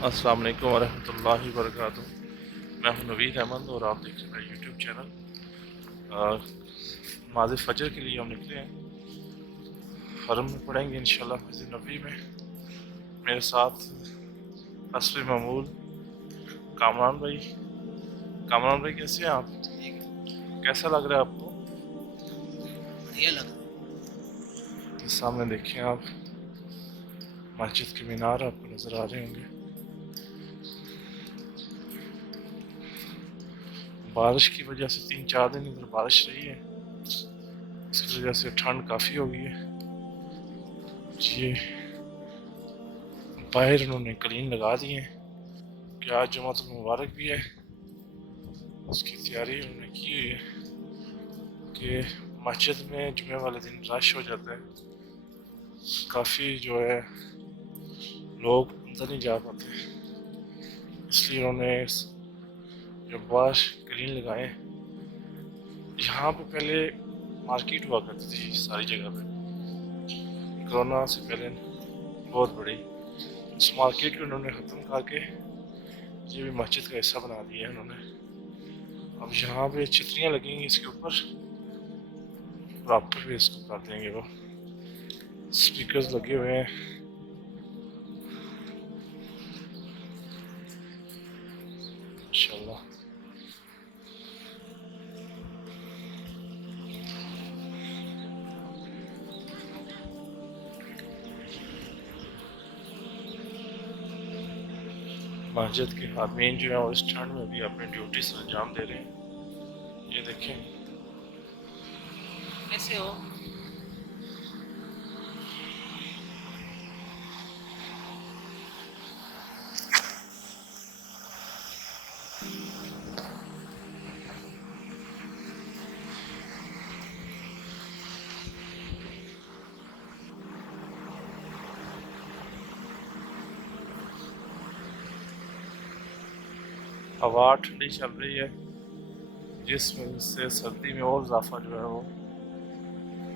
अस्सलाम वालेकुम वरहमतुल्लाहि वबरकातुहू। मैं हूं नवीद अहमद और आप देख रहे हैं मेरा यूट्यूब चैनल। नमाज़ फ़जर के लिए हम निकले हैं, हरम में पढ़ेंगे इंशाल्लाह मस्जिद नबी में। मेरे साथ हस्बे मामूल कामरान भाई कैसे हैं आप? कैसा लग रहा है आपको? बढ़िया लग रहा तो सामने देखें आप, मस्जिद के मीनार आपको नज़र आ रहे होंगे। बारिश की वजह से 3-4 दिन इधर बारिश रही है, इसकी वजह से ठंड काफ़ी हो गई है। ये बाहर उन्होंने कलीन लगा दिए हैं कि आज जुमातुल मुबारक भी है, उसकी तैयारी उन्होंने की हुई है कि मस्जिद में जुमे वाले दिन रश हो जाता है, काफ़ी जो है लोग अंदर नहीं जा पाते, इसलिए उन्होंने जो बाहर कलीन लगाए। यहाँ पे पहले मार्केट हुआ करती थी सारी जगह पे, कोरोना से पहले बहुत बड़ी। इस मार्केट को उन्होंने ख़त्म करके ये भी मस्जिद का हिस्सा बना दिया है उन्होंने। अब यहाँ पे छतरियाँ लगेंगी इसके ऊपर, प्रॉपर पे इसको कर देंगे। वो स्पीकर्स लगे हुए हैं, इंशाल्लाह। मस्जिद के हामिन जो है वो इस ठंड में भी अपनी ड्यूटी से अंजाम दे रहे हैं। ये देखें, है। कैसे हो? हवा ठंडी चल रही है, जिस वजह से सर्दी में और इजाफा जो है वो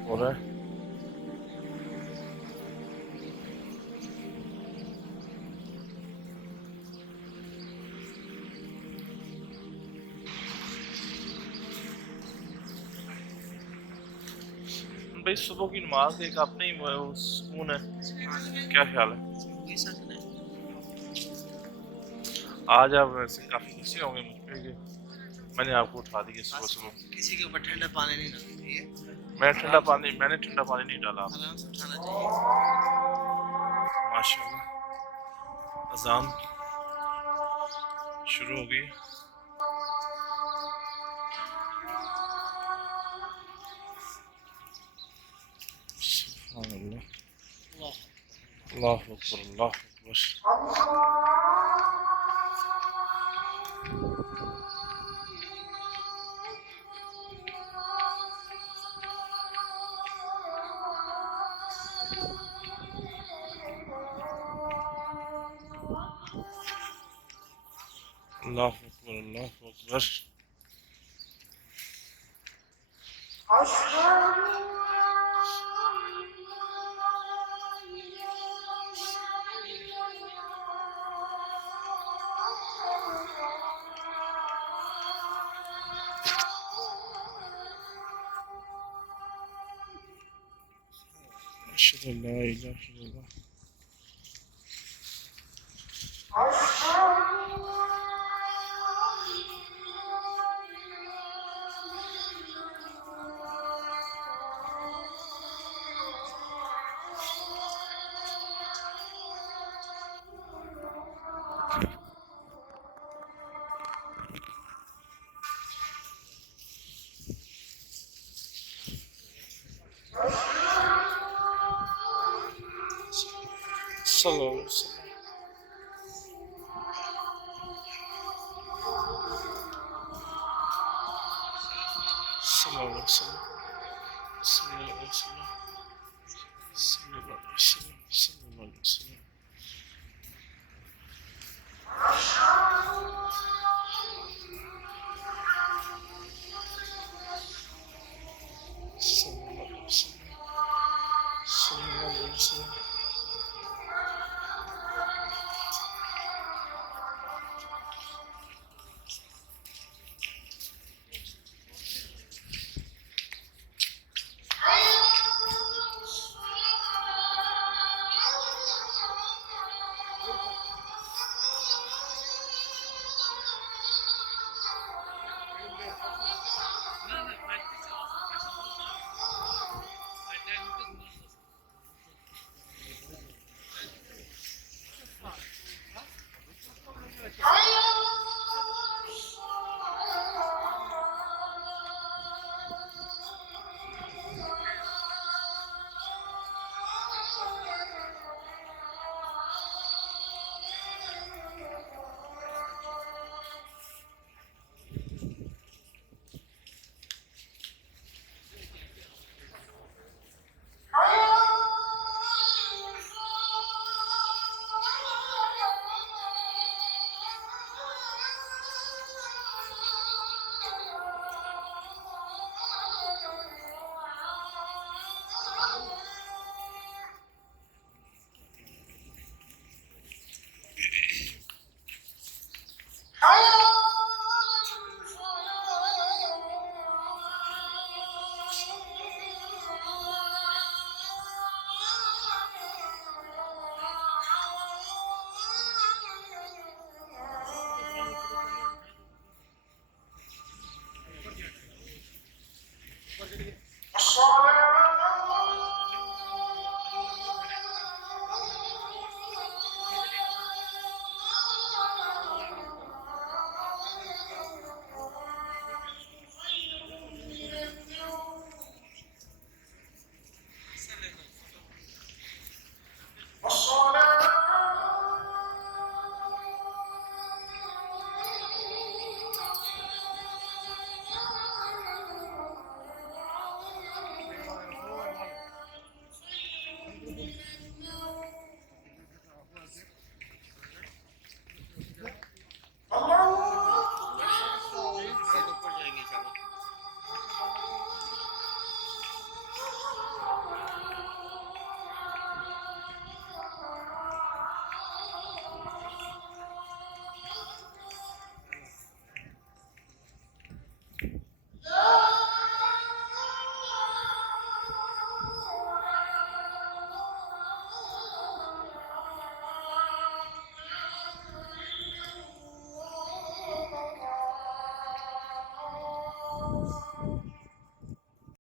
हो रहा है। भाई सुबह की नमाज एक अपने ही वो सुकून है, क्या ख्याल है? कैसा सुना है? आज आप वैसे काफ़ी गुस्से होंगे मुझ पे कि मैंने आपको उठा दिया सुबह सुबह। किसी के ऊपर ठंडा पानी नहीं डालना चाहिए। मैंने ठंडा पानी नहीं डाला। आराम से उठाना चाहिए। माशाल्लाह, अजान शुरू हो गई। सुभान अल्लाह। अल्लाह अकबर, अल्लाह अकबर। अल्लाह अकबर, अल्लाह अकबर। अशहदु अल्ला इलाहा इल्लल्लाह। सल्लल्लाहु अलैहि वसल्लम। सल्लल्लाहु अलैहि वसल्लम। सल्लल्लाहु अलैहि वसल्लम। सल्लल्लाहु अलैहि वसल्लम। सल्लल्लाहु अलैहि वसल्लम।